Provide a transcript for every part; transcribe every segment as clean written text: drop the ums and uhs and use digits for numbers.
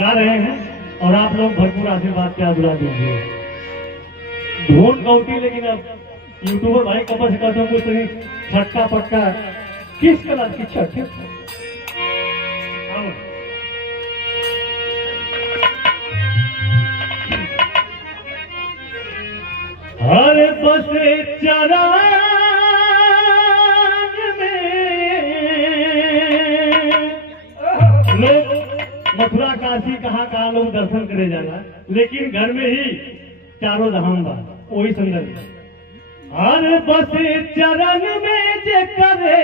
गा रहे हैं और आप लोग भरपूर आशीर्वाद क्या दुला दीजिए। ढूंढ गौती, लेकिन अब यूट्यूबर भाई कमर से कहता हूँ कुछ नहीं, छटका पटका किस कलर की छठ है? अरे बसे चराग में लोग मथुरा काशी कहाँ लोग दर्शन करे जाना, लेकिन घर में ही चारों धाम बा वही संदर्भ। अरे बसे चरण में जे करे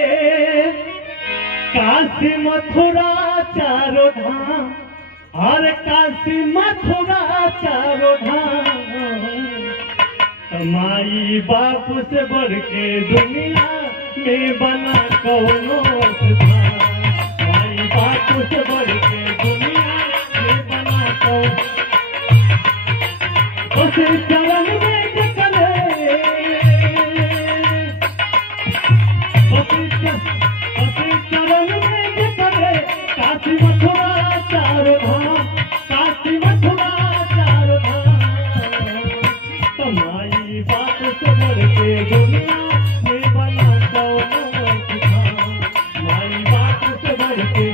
काशी मथुरा चारों धाम, अरे काशी मथुरा चारों धाम, माई बाप से बढ़ के दुनिया में बना कौनो स्थान, माई बाप से बढ़ के दुनिया में बना कौनो। उस चरण में करे उस चरण में करे काशी मथुरा चारों धाम, काशी मथुरा चारों धाम, तो माई बाप से बढ़ के दुनिया में बना कौनो स्थान, माई बाप से बढ़ के।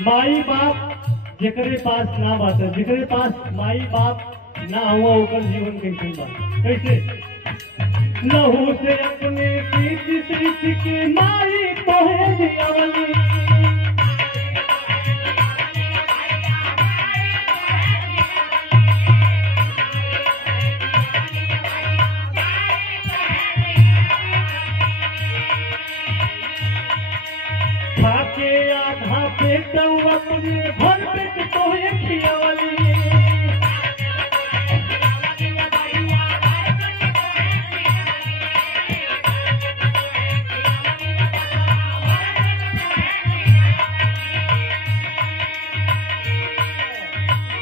माई बाप जेकरे पास ना बात है, जेकरे पास माई बाप ना हुआ होकर जीवन कैसे बात कैसे लहू से अपने सीख के माई तो है दियावली, खाके आधा पेट अपने भर पेट तो है खियावली,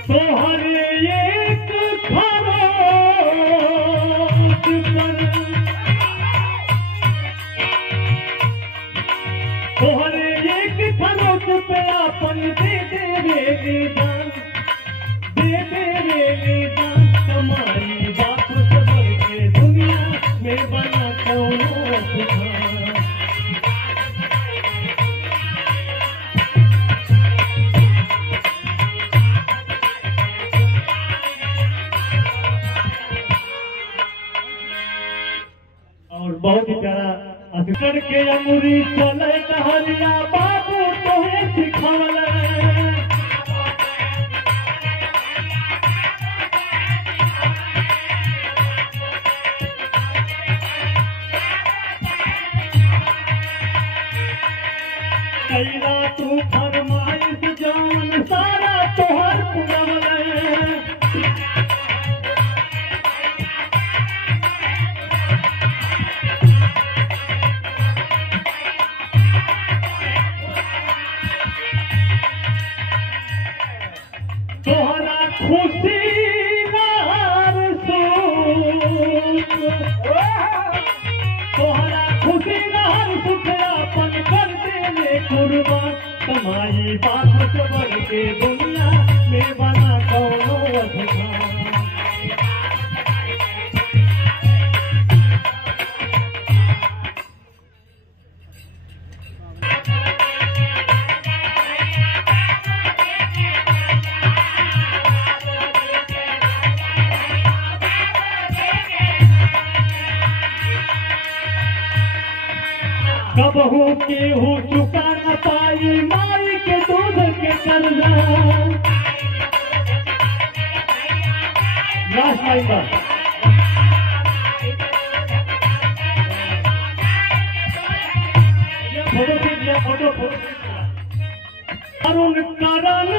तोहरे एक खरोच पर, तोहरे एक खरोच पे अपन दे देवे जान, दे देवे जान, हमारी बाप से बढ़ के दुनिया में बना कौनो स्थान। और बहुत ही प्यारा असिकड़ के अंगुरी चले कहलिया बाबू तोहे सिखवले, कैला तू फरमाइश जान सारा तोहर पुरवले, तोहरा खुशी नार सुख, तोहरा खुशी नार सुख अपन कर देले कुर्बान, कमाई बाप से बढ़ के दुनिया में बना कौनो स्थान। कबहू केहू चुका न पाई माई के दूध के कर्जा। लास्ट लाइन बा फोटो खींच लिया, फोटो अरुण करण